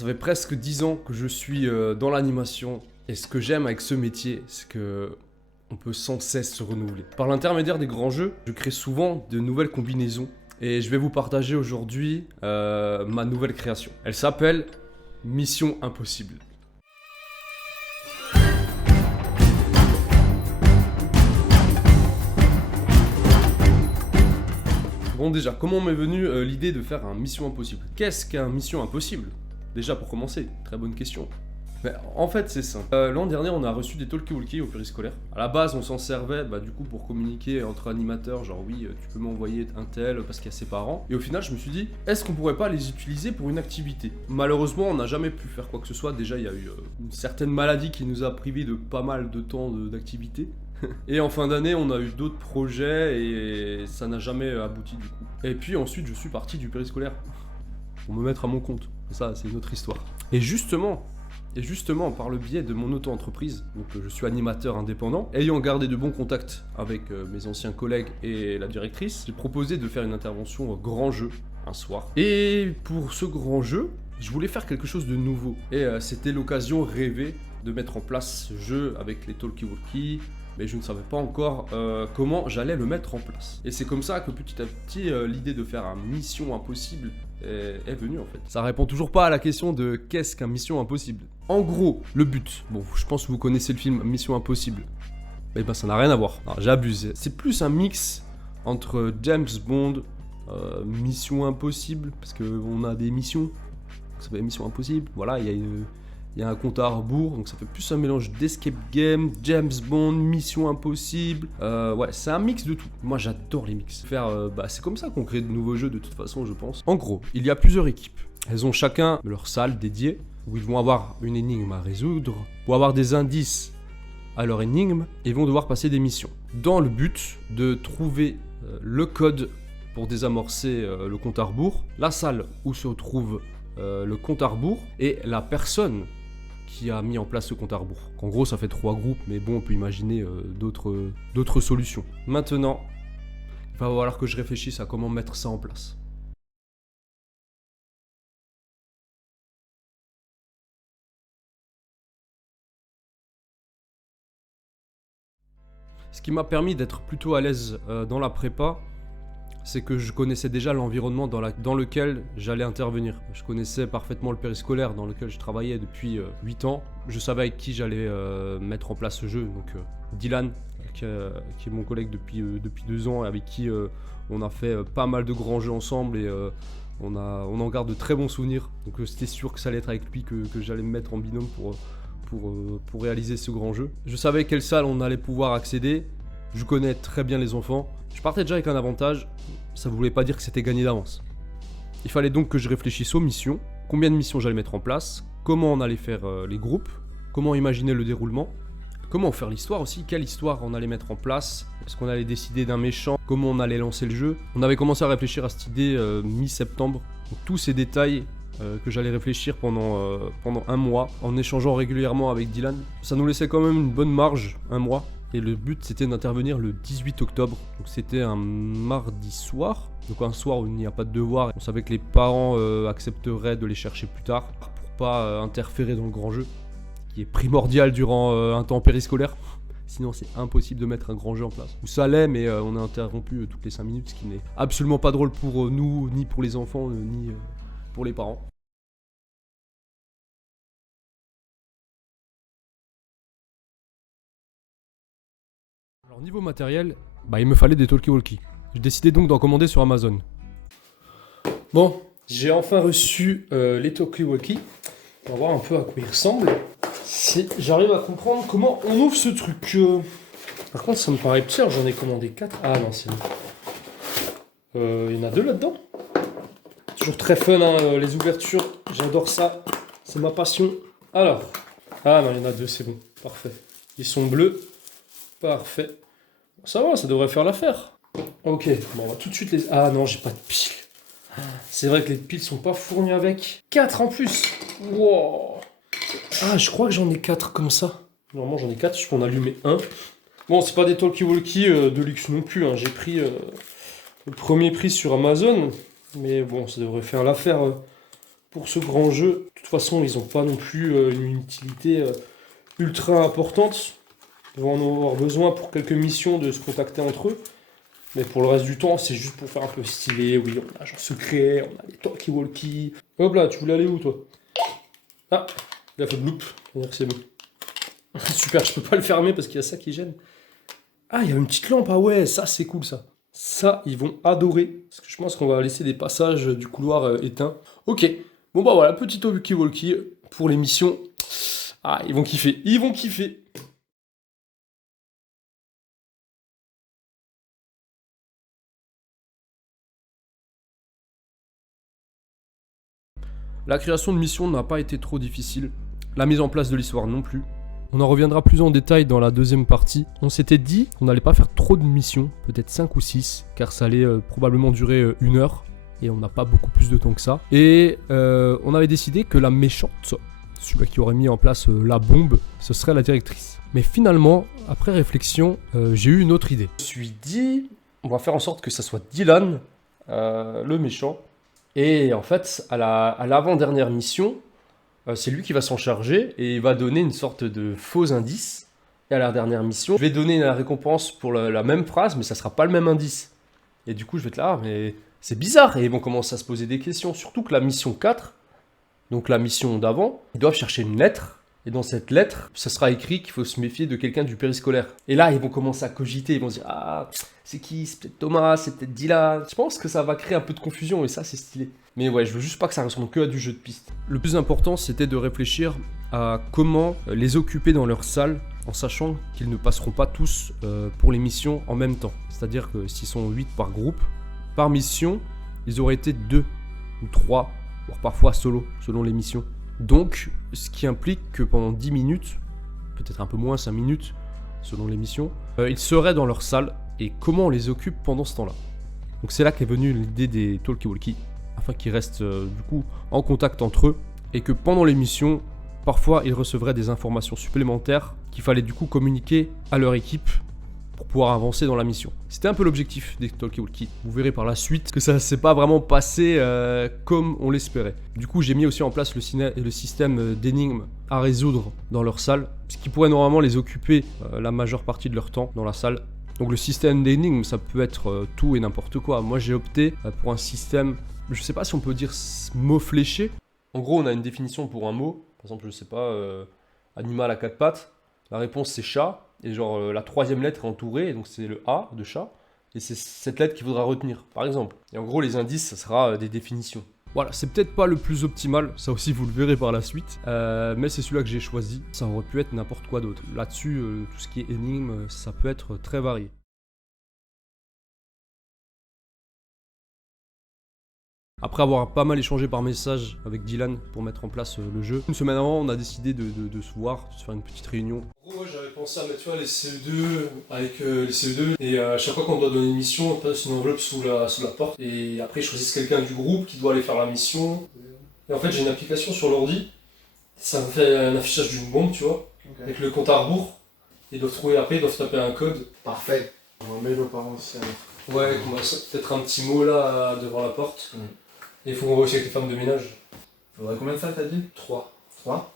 Ça fait presque 10 ans que je suis dans l'animation. Et ce que j'aime avec ce métier, c'est que on peut sans cesse se renouveler. Par l'intermédiaire des grands jeux, je crée souvent de nouvelles combinaisons. Et je vais vous partager aujourd'hui ma nouvelle création. Elle s'appelle Mission Impossible. Bon déjà, comment m'est venue l'idée de faire un Mission Impossible? Qu'est-ce qu'un Mission Impossible? Déjà pour commencer, très bonne question. Mais en fait c'est simple. L'an dernier on a reçu des talkie-walkie au périscolaire. À la base on s'en servait du coup pour communiquer entre animateurs, genre oui tu peux m'envoyer un tel parce qu'il y a ses parents. Et au final je me suis dit, est-ce qu'on pourrait pas les utiliser pour une activité? Malheureusement on n'a jamais pu faire quoi que ce soit. Déjà il y a eu une certaine maladie qui nous a privés de pas mal de temps d'activité. Et en fin d'année, on a eu d'autres projets et ça n'a jamais abouti du coup. Et puis ensuite, je suis parti du périscolaire pour me mettre à mon compte. Ça, c'est une autre histoire. Et justement, par le biais de mon auto-entreprise, donc je suis animateur indépendant, ayant gardé de bons contacts avec mes anciens collègues et la directrice, j'ai proposé de faire une intervention grand jeu un soir. Et pour ce grand jeu, je voulais faire quelque chose de nouveau. Et c'était l'occasion rêvée de mettre en place ce jeu avec les talkie-walkie, mais je ne savais pas encore comment j'allais le mettre en place. Et c'est comme ça que petit à petit, l'idée de faire un Mission Impossible est venue en fait. Ça répond toujours pas à la question de qu'est-ce qu'un Mission Impossible. En gros, le but, bon je pense que vous connaissez le film Mission Impossible, mais ben ça n'a rien à voir, j'abuse. C'est plus un mix entre James Bond, Mission Impossible, parce qu'on a des missions, ça s'appelle Mission Impossible, voilà, il y a un compte à rebours, donc ça fait plus un mélange d'escape game, James Bond, Mission Impossible. Ouais, c'est un mix de tout. Moi, j'adore les mix. C'est comme ça qu'on crée de nouveaux jeux de toute façon, je pense. En gros, il y a plusieurs équipes. Elles ont chacun leur salle dédiée, où ils vont avoir une énigme à résoudre, ou avoir des indices à leur énigme, et vont devoir passer des missions. Dans le but de trouver le code pour désamorcer le compte à rebours, la salle où se trouve le compte à rebours, et la personne qui a mis en place ce compte à rebours. En gros, ça fait 3 groupes, mais bon, on peut imaginer d'autres solutions. Maintenant, il va falloir que je réfléchisse à comment mettre ça en place. Ce qui m'a permis d'être plutôt à l'aise dans la prépa, c'est que je connaissais déjà l'environnement dans lequel j'allais intervenir. Je connaissais parfaitement le périscolaire dans lequel je travaillais depuis 8 ans. Je savais avec qui j'allais mettre en place ce jeu. Donc Dylan, qui est mon collègue depuis 2 ans, avec qui on a fait pas mal de grands jeux ensemble et on en garde de très bons souvenirs. Donc c'était sûr que ça allait être avec lui que j'allais me mettre en binôme pour réaliser ce grand jeu. Je savais quelle salle on allait pouvoir accéder. Je connais très bien les enfants. Je partais déjà avec un avantage, ça ne voulait pas dire que c'était gagné d'avance. Il fallait donc que je réfléchisse aux missions, combien de missions j'allais mettre en place, comment on allait faire les groupes, comment imaginer le déroulement, comment faire l'histoire aussi, quelle histoire on allait mettre en place, est-ce qu'on allait décider d'un méchant, comment on allait lancer le jeu. On avait commencé à réfléchir à cette idée mi-septembre. Donc, tous ces détails que j'allais réfléchir pendant 1 mois, en échangeant régulièrement avec Dylan. Ça nous laissait quand même une bonne marge, 1 mois. Et le but c'était d'intervenir le 18 octobre. Donc c'était un mardi soir. Donc un soir où il n'y a pas de devoir. On savait que les parents accepteraient de les chercher plus tard pour pas interférer dans le grand jeu, qui est primordial durant un temps périscolaire. Sinon c'est impossible de mettre un grand jeu en place. Ou ça l'est, mais on est interrompu toutes les 5 minutes, ce qui n'est absolument pas drôle pour nous, ni pour les enfants, ni pour les parents. Alors niveau matériel, il me fallait des talkie-walkie. J'ai décidé donc d'en commander sur Amazon. Bon, j'ai enfin reçu les talkie-walkie. On va voir un peu à quoi ils ressemblent. Si j'arrive à comprendre comment on ouvre ce truc. Par contre, ça me paraît petit, j'en ai commandé 4. Ah non, c'est bon. Il y en a 2 là-dedans. Toujours très fun, les ouvertures. J'adore ça. C'est ma passion. Alors. Ah non, il y en a 2, c'est bon. Parfait. Ils sont bleus. Parfait. Ça va, ça devrait faire l'affaire. Ok, bon, on va tout de suite les... Ah non, j'ai pas de piles. C'est vrai que les piles sont pas fournies avec. 4 en plus. Wow. Ah, je crois que j'en ai 4 comme ça. Normalement, j'en ai 4, je peux en allumer un. Bon, c'est pas des talkie-walkie de luxe non plus. J'ai pris le premier prix sur Amazon. Mais bon, ça devrait faire l'affaire pour ce grand jeu. De toute façon, ils n'ont pas non plus une utilité ultra importante. Ils vont en avoir besoin pour quelques missions de se contacter entre eux. Mais pour le reste du temps, c'est juste pour faire un peu stylé. Oui, on a l'agent secret, on a les talkie-walkie. Hop là, tu voulais aller où toi? Ah, il a fait bloop. C'est-à-dire que c'est bon. Super, je peux pas le fermer parce qu'il y a ça qui gêne. Ah, il y a une petite lampe. Ah ouais, ça c'est cool ça. Ça, ils vont adorer. Parce que je pense qu'on va laisser des passages du couloir éteints. Ok. Bon bah voilà, petit talkie-walkie pour les missions. Ah, ils vont kiffer. Ils vont kiffer. La création de missions n'a pas été trop difficile. La mise en place de l'histoire non plus. On en reviendra plus en détail dans la deuxième partie. On s'était dit qu'on n'allait pas faire trop de missions, peut-être 5 ou 6, car ça allait probablement durer 1 heure, et on n'a pas beaucoup plus de temps que ça. Et on avait décidé que la méchante, celui qui aurait mis en place la bombe, ce serait la directrice. Mais finalement, après réflexion, j'ai eu une autre idée. Je me suis dit, on va faire en sorte que ça soit Dylan, le méchant. Et en fait, à l'avant-dernière mission, c'est lui qui va s'en charger et il va donner une sorte de faux indice. Et à la dernière mission, je vais donner la récompense pour la même phrase, mais ça sera pas le même indice. Et du coup, je vais être là, mais c'est bizarre. Et ils vont commencer à se poser des questions. Surtout que la mission 4, donc la mission d'avant, ils doivent chercher une lettre. Et dans cette lettre, ça sera écrit qu'il faut se méfier de quelqu'un du périscolaire. Et là, ils vont commencer à cogiter. Ils vont se dire, ah, c'est qui? C'est peut-être Thomas, c'est peut-être Dylan. Je pense que ça va créer un peu de confusion et ça, c'est stylé. Mais ouais, je veux juste pas que ça ressemble que à du jeu de piste. Le plus important, c'était de réfléchir à comment les occuper dans leur salle en sachant qu'ils ne passeront pas tous pour les missions en même temps. C'est-à-dire que s'ils sont 8 par groupe, par mission, ils auraient été 2 ou 3, voire parfois solo, selon les missions. Donc, ce qui implique que pendant 10 minutes, peut-être un peu moins, 5 minutes, selon les missions, ils seraient dans leur salle et comment on les occupe pendant ce temps-là. Donc c'est là qu'est venue l'idée des talkie-walkie, afin qu'ils restent du coup en contact entre eux et que pendant les missions, parfois ils recevraient des informations supplémentaires qu'il fallait du coup communiquer à leur équipe pour pouvoir avancer dans la mission. C'était un peu l'objectif des talkie-walkie. Vous verrez par la suite que ça s'est pas vraiment passé comme on l'espérait. Du coup, j'ai mis aussi en place le système d'énigmes à résoudre dans leur salle, ce qui pourrait normalement les occuper la majeure partie de leur temps dans la salle. Donc le système d'énigmes, ça peut être tout et n'importe quoi. Moi, j'ai opté pour un système, je sais pas si on peut dire mot fléché. En gros, on a une définition pour un mot. Par exemple, je sais pas, animal à 4 pattes. La réponse, c'est chat. Et genre, la troisième lettre est entourée, et donc c'est le A de chat. Et c'est cette lettre qu'il faudra retenir, par exemple. Et en gros, les indices, ça sera des définitions. Voilà, c'est peut-être pas le plus optimal, ça aussi vous le verrez par la suite, mais c'est celui-là que j'ai choisi. Ça aurait pu être n'importe quoi d'autre. Là-dessus, tout ce qui est énigme, ça peut être très varié. Après avoir pas mal échangé par message avec Dylan pour mettre en place le jeu, une semaine avant, on a décidé de se voir, de se faire une petite réunion. En gros, moi j'avais pensé à mettre les CE2 avec les CE2 et à chaque fois qu'on doit donner une mission, on passe une enveloppe sous la porte et après ils choisissent quelqu'un du groupe qui doit aller faire la mission. Et en fait, j'ai une application sur l'ordi, ça me fait un affichage d'une bombe, tu vois, avec le compte à rebours. Ils doivent trouver après, ils doivent taper un code. Parfait. On va mail aux parents aussi alors. Ouais, peut-être un petit mot là devant la porte. Et il faut qu'on voit aussi avec les femmes de ménage. Faudrait combien de ça t'as dit? 3. 3.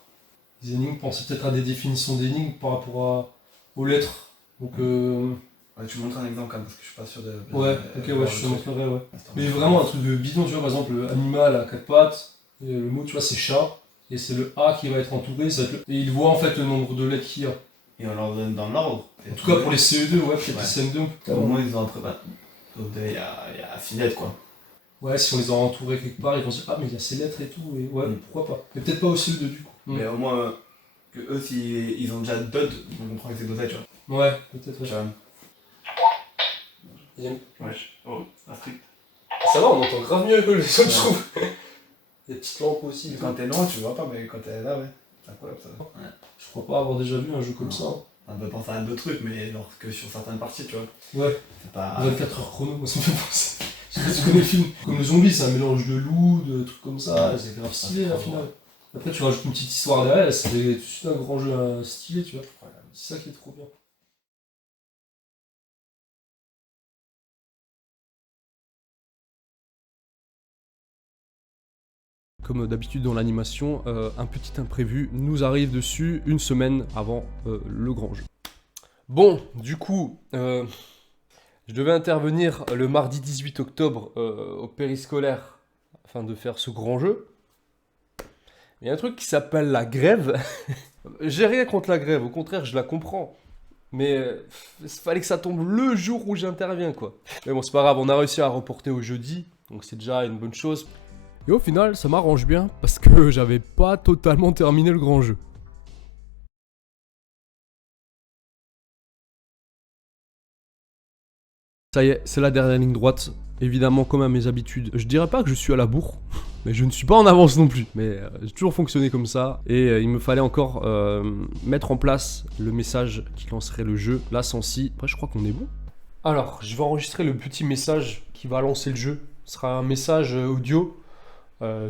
Les énigmes, pensez peut-être à des définitions d'énigmes par rapport aux lettres. Donc Ouais, tu montres un exemple quand même parce que je suis pas sûr de. ouais, ok, ouais, je te montrerai, ouais. Mais vraiment un truc de bidon, tu vois, par exemple, animal à 4 pattes, et le mot, tu vois, c'est chat, et c'est le A qui va être entouré, ça va être et il voit en fait le nombre de lettres qu'il y a. Et on leur donne dans l'ordre. En tout cas, pour les CE2, ouais, peut-être les CM2. Au moins, ils ont un prépa. Il y a 6 lettres quoi. Ouais, si on les a entourés quelque part, ils vont se dire, ah, mais il y a ces lettres et tout, et ouais, pourquoi pas. Mais peut-être pas aussi le 2 du coup. Mais au moins, que eux, s'ils ont déjà Dod, on comprend que c'est dosé, tu vois. Ouais, peut-être, ouais. Tu vois. Wesh. Oh, un strict. Ça va, on entend grave mieux que les autres, je trouve. Des petites lampes aussi. Quand t'es loin, tu vois pas, mais quand t'es là, ouais. C'est incroyable ça. Ouais. Je crois pas avoir déjà vu un jeu comme ça. On peut penser à d'autres trucs, mais genre que sur certaines parties, tu vois. Ouais. C'est pas. 24 heures chrono, moi ça me fait penser. Je sais pas si tu connais le film. Comme le zombie, c'est un mélange de loup, de trucs comme ça. C'est grave stylé au final. Après, tu rajoutes une petite histoire derrière, c'est tout de suite un grand jeu stylé, tu vois. C'est ça qui est trop bien. Comme d'habitude dans l'animation, un petit imprévu nous arrive dessus une semaine avant le grand jeu. Bon, du coup, je devais intervenir le mardi 18 octobre au périscolaire afin de faire ce grand jeu. Il y a un truc qui s'appelle la grève. J'ai rien contre la grève, au contraire, je la comprends. Mais il fallait que ça tombe le jour où j'interviens, quoi. Mais bon, c'est pas grave, on a réussi à reporter au jeudi, donc c'est déjà une bonne chose. Et au final, ça m'arrange bien, parce que j'avais pas totalement terminé le grand jeu. Ça y est, c'est la dernière ligne droite. Évidemment, comme à mes habitudes, je dirais pas que je suis à la bourre, mais je ne suis pas en avance non plus. Mais j'ai toujours fonctionné comme ça, et il me fallait encore mettre en place le message qui lancerait le jeu, la Sensi. Après, je crois qu'on est bon. Alors, je vais enregistrer le petit message qui va lancer le jeu. Ce sera un message audio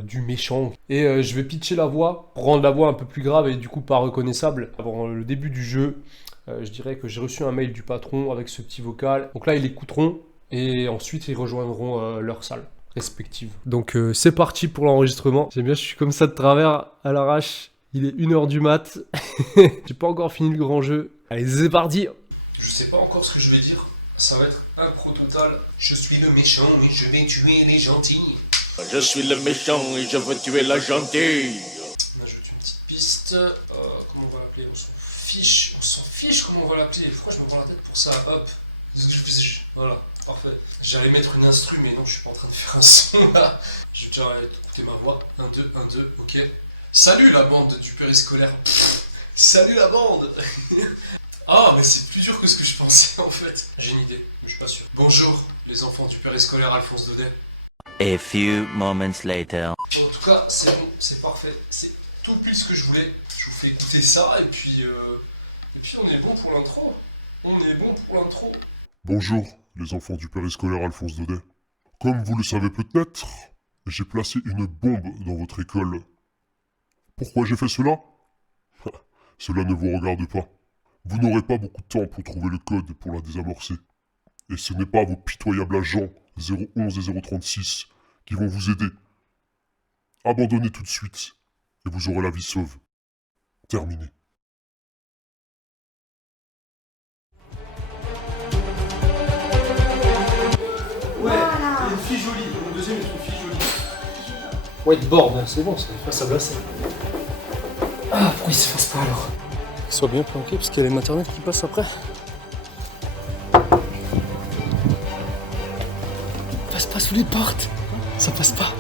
du méchant. Et je vais pitcher la voix, pour rendre la voix un peu plus grave et du coup pas reconnaissable. Avant le début du jeu, je dirais que j'ai reçu un mail du patron avec ce petit vocal. Donc là, ils l'écouteront. Et ensuite, ils rejoindront leur salle respective. Donc, c'est parti pour l'enregistrement. J'aime bien, je suis comme ça de travers, à l'arrache. Il est 1h du mat. J'ai pas encore fini le grand jeu. Allez, c'est parti. Je sais pas encore ce que je vais dire. Ça va être impro total. Je suis le méchant et je vais tuer les gentils. Je suis le méchant et je veux tuer la gentille. On ajoute une petite piste. Comment on va l'appeler? On s'en fiche. On s'en fiche comment on va l'appeler. Pourquoi je me prends la tête pour ça? Hop. Voilà. Parfait. J'allais mettre une instru, mais non, je suis pas en train de faire un son là. Je vais déjà écouter ma voix. 1, 2, 1, 2, ok. Salut la bande du périscolaire. Salut la bande. Ah, mais c'est plus dur que ce que je pensais en fait. J'ai une idée, mais je suis pas sûr. Bonjour, les enfants du périscolaire Alphonse Daudet. A few moments later. En tout cas, c'est bon, c'est parfait. C'est tout pile ce que je voulais. Je vous fais écouter ça et puis on est bon pour l'intro. On est bon pour l'intro. Bonjour, les enfants du périscolaire Alphonse Daudet. Comme vous le savez peut-être, j'ai placé une bombe dans votre école. Pourquoi j'ai fait cela? Cela ne vous regarde pas. Vous n'aurez pas beaucoup de temps pour trouver le code pour la désamorcer. Et ce n'est pas vos pitoyables agents 011 et 036 qui vont vous aider. Abandonnez tout de suite, et vous aurez la vie sauve. Terminé. Ouais, voilà. Une fille jolie. Mon deuxième est une fille jolie. Whiteboard, c'est bon, ça fait ça blasser. Ah, pourquoi il s'efface pas alors? Sois bien planqué parce qu'il y a les maternelles qui passent après. Passe pas sous les portes, ça passe pas.